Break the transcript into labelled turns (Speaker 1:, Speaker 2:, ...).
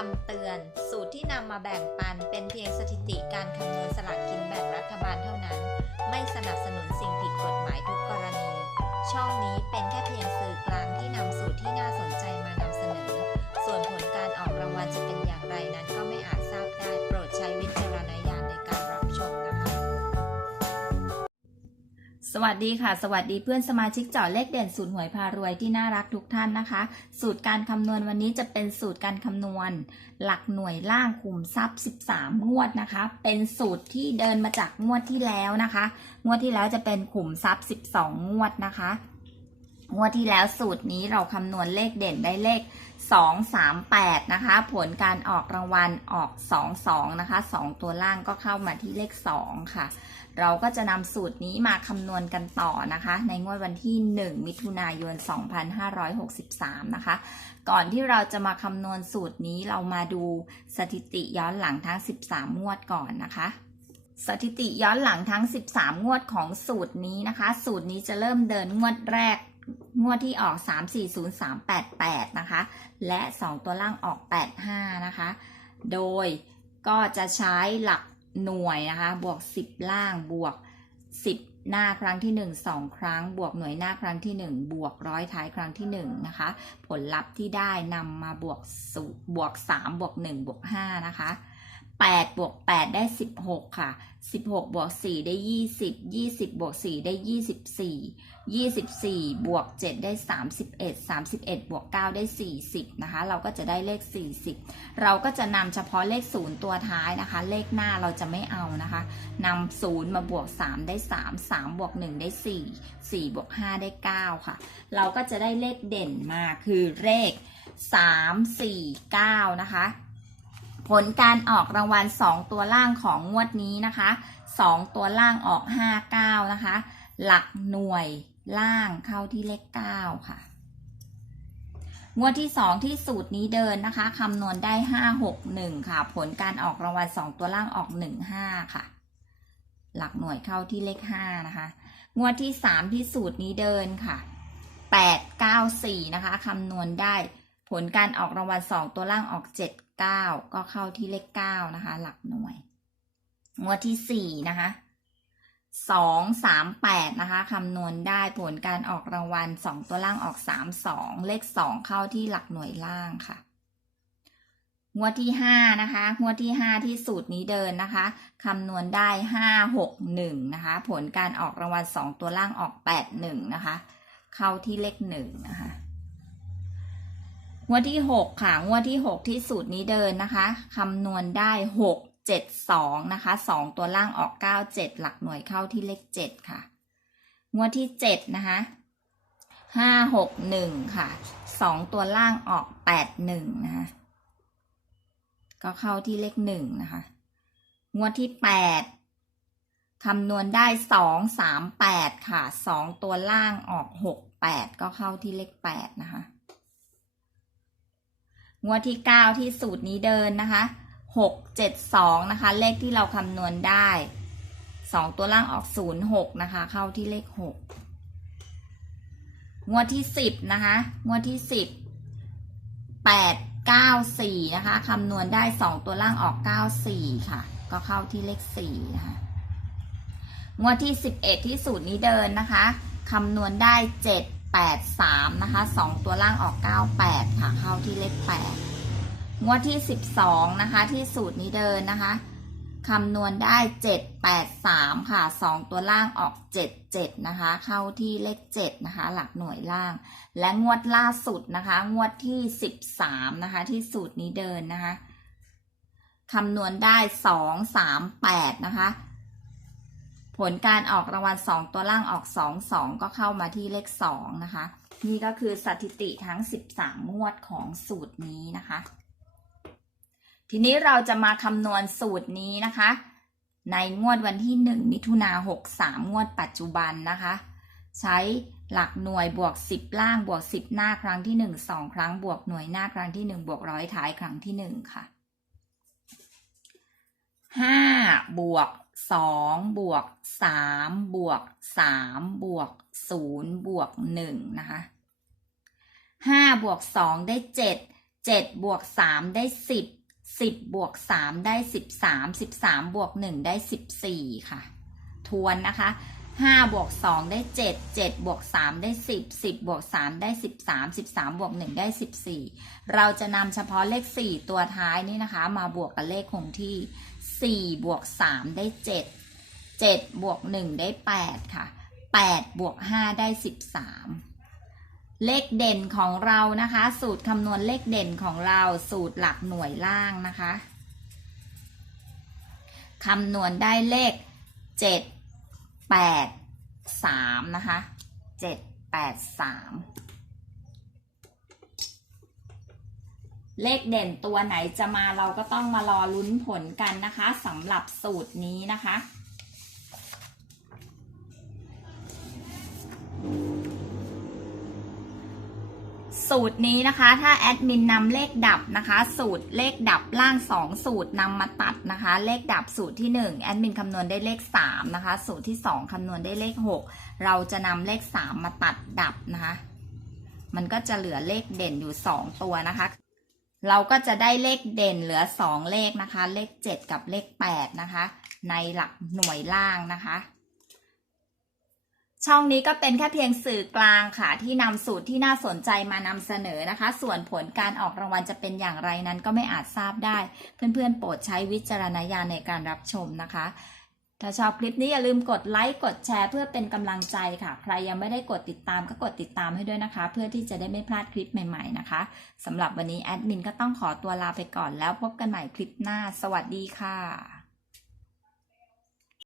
Speaker 1: คำเตือน สูตรที่นำมาแบ่งปันเป็นเพียงสถิติการคำนวณสลากกินแบ่งรัฐบาลเท่านั้น ไม่สนับสนุนสิ่งผิดกฎหมายทุกกรณี ช่องนี้เป็นแค่เพียงสื่อกลางที่นำสูตรที่น่าสนใจมานำเสนอ ส่วนผล สวัสดีค่ะ สวัสดีเพื่อนสมาชิกเจาะเลขเด่นสูตรหวยพารวยที่น่ารักทุกท่านนะคะ สูตรการคำนวณวันนี้จะเป็นสูตรการคำนวณ หลักหน่วยล่างขุมทรัพย์ 13 งวดนะคะ เป็นสูตรที่เดินมาจากงวดที่แล้วนะคะ งวดที่แล้วจะเป็นขุมทรัพย์ 12 งวดนะคะ งวดที่แล้วสูตรนี้เราคำนวณเลขเด่นได้เลข 2 3 8 นะคะ ผลการออกรางวัลออก 2 2 นะคะ 2 ตัวล่างก็เข้ามาที่เลข 2 ค่ะ เราก็จะนำสูตรนี้มาคำนวณกันต่อนะคะ ในงวดวันที่ 1 มิถุนายน 2563 นะคะ ก่อนที่เราจะมาคำนวณสูตรนี้เรามาดูสถิติย้อนหลังทั้ง 13 งวดก่อนนะคะสถิติย้อนหลังทั้ง 13 งวดของสูตรนี้นะคะ สูตรนี้จะเริ่มเดินงวดแรก งวดที่ออก 340388 นะคะ และ 2 ตัวล่างออก 85 นะคะ โดยก็จะใช้หลักหน่วยนะคะ บวก 10 ล่าง บวก 10 หน้าครั้งที่ 1 2 ครั้ง บวกหน่วยหน้าครั้งที่ 1 บวกร้อยท้ายครั้งที่ 1 นะคะ ผลลัพธ์ที่ได้นำมาบวกสูบวก 3 บวก 1 บวก 5 นะคะ 8บวก8ได้ 16 ค่ะ 16บวก4ได้ 20 20บวก4ได้ 24 24บวก7ได้ 31 31บวก9ได้ 40 นะคะ เราก็จะได้เลข 40 เราก็จะนำเฉพาะเลข 0 ตัวท้ายนะคะ เลขหน้าเราจะไม่เอานะคะนำ0มาบวก 3 ได้ 3 3บวก1ได้ 4 4บวก5ได้ 9 ค่ะ เราก็จะได้เลขเด่นมาคือเลข 3 4 9 นะคะ ผลการออกรางวัล 2 ตัวล่างของงวดนี้นะคะ 2 ตัวล่างออก 5 9 นะคะ หลักหน่วยล่างเข้าที่เลข 9 ค่ะ งวดที่ 2 ที่สูตรนี้เดินนะคะคำนวณได้ 5 6 1 ค่ะ ผลการออกรางวัล 2 ตัวล่างออก 1 5 ค่ะ หลักหน่วยเข้าที่เลข 5 นะคะ งวดที่ 3 ที่สูตรนี้เดินค่ะ 8 9 4 นะคะคำนวณได้ ผลการออกรางวัล 2 ตัวล่างออก 7 9 ก็เข้าที่เลข 9 นะคะ หลักหน่วย งวดที่ 4 นะคะ 2 3 8 นะคะคำนวณได้ผลการออกรางวัล 2 ตัวล่างออก 3 2 เลข 2 เข้าที่หลักหน่วยล่างค่ะ งวดที่ 5 นะคะ งวดที่ 5 ที่สูตรนี้เดินนะคะคำนวณได้ 5 6 1 นะคะ ผลการออกรางวัล 2 ตัวล่างออก 8 1 นะคะ เข้าที่เลข 1 นะคะ งวดที่ 6 ค่ะ งวดที่ 6 ที่สูตรนี้เดินนะคะคำนวณได้ 6 7 2 นะคะ 2 ตัวล่างออก 9 7 หลักหน่วยเข้าที่เลข 7 ค่ะ งวดที่ 7 นะคะ 5 6 1 ค่ะ 2 ตัวล่างออก 8 1 นะคะ ก็เข้าที่เลข 1 นะคะ งวดที่ 8 คำนวณได้ 2 3 8 ค่ะ 2 ตัวล่างออก 6 8 ก็เข้าที่เลข 8 นะคะ งวดที่ 9 ที่สูตรนี้เดินนะคะ 6 7 2 นะคะ เลขที่เราคำนวณได้ 2 ตัวล่างออก 0 6 นะคะ เข้าที่เลข 6 งวดที่ 10 นะคะ งวดที่ 10 8 9 4 นะคะคำนวณได้ 2 ตัวล่างออก 9 4 ค่ะ ก็เข้าที่เลข 4 นะคะ งวดที่ 11 ที่สูตรนี้เดินนะคะคำนวณได้ 7 8 3 นะคะ 2 ตัวล่างออก 9 8 ค่ะ เข้าที่เลข 8 งวดที่ 12 นะคะ ที่สูตรนี้เดินนะคะคำนวณได้ 7 8 3 ค่ะ 2 ตัวล่างออก 7 7 นะคะ เข้าที่เลข 7 นะคะ หลักหน่วยล่าง และงวดล่าสุดนะคะ งวดที่ 13 นะคะ ที่สูตรนี้เดินนะคะคำนวณได้ 2 3 8 นะคะ ผลการออกรางวัล 2 ตัวล่างออก 2 2 ก็เข้ามาที่เลข 2 นะคะ นี่ก็คือสถิติทั้ง 13 งวดของสูตรนี้นะคะ ทีนี้เราจะมาคำนวณสูตรนี้นะคะ ในงวดวันที่ 1 มิถุนา63 งวดปัจจุบันนะคะ ใช้หลักหน่วยบวก 10 ล่างบวก 10 หน้าครั้งที่ 1 2 ครั้งบวกหน่วยหน้าครั้งที่ 1 บวกร้อยท้ายครั้งที่ 1 ค่ะ5บวก 2บวก3บวก3บวก0บวก1นะคะ5บวก2ได้7 7บวก3ได้10 10บวก3ได้13 13บวก1ได้14ค่ะ ทวนนะคะ5บวก2ได้7 7บวก3ได้10 10บวก3ได้13 13บวก1ได้14เราจะนำเฉพาะเลข4ตัวท้ายนี่นะคะ มาบวกกับเลขคงที่ 4บวก3ได้7 7บวก1ได้8ค่ะ8บวก5ได้13เลขเด่นของเรานะคะ สูตรคำนวณเลขเด่นของเราสูตรหลักหน่วยล่างนะคะคำนวณได้เลข7 8 3นะคะ7 8 3 เลขเด่นตัวไหนจะมาเราก็ต้องมารอลุ้นผลกันนะคะสำหรับสูตรนี้นะคะ สูตรนี้นะคะ ถ้าแอดมินนำเลขดับนะคะ สูตรเลขดับล่าง 2 สูตรนำมาตัดนะคะ เลขดับสูตรที่ 1 แอดมินคำนวณได้เลข 3 นะคะ สูตรที่ 2คำนวณได้เลข 6 เราจะนำเลข 3 มาตัดดับนะคะ มันก็จะเหลือเลขเด่นอยู่ 2 ตัวนะคะ เราก็จะได้เลขเด่นเหลือ 2 เลขนะคะ เลข 7 กับเลข 8 นะคะ ในหลักหน่วยล่างนะคะ ช่องนี้ก็เป็นแค่เพียงสื่อกลางค่ะ ที่นำสูตรที่น่าสนใจมานำเสนอนะคะ ส่วนผลการออกรางวัลจะเป็นอย่างไรนั้นก็ไม่อาจทราบได้ เพื่อนๆ โปรดใช้วิจารณญาณในการรับชมนะคะ ถ้าชอบคลิปนี้อย่าลืมกดไลค์กดแชร์ เพื่อเป็นกำลังใจค่ะ ใครยังไม่ได้กดติดตามก็กดติดตามให้ด้วยนะคะ เพื่อที่จะได้ไม่พลาดคลิปใหม่ ๆนะคะสำหรับวันนี้แอดมินก็ต้องขอตัวลาไปก่อนแล้วพบกันใหม่คลิปหน้า สวัสดีค่ะ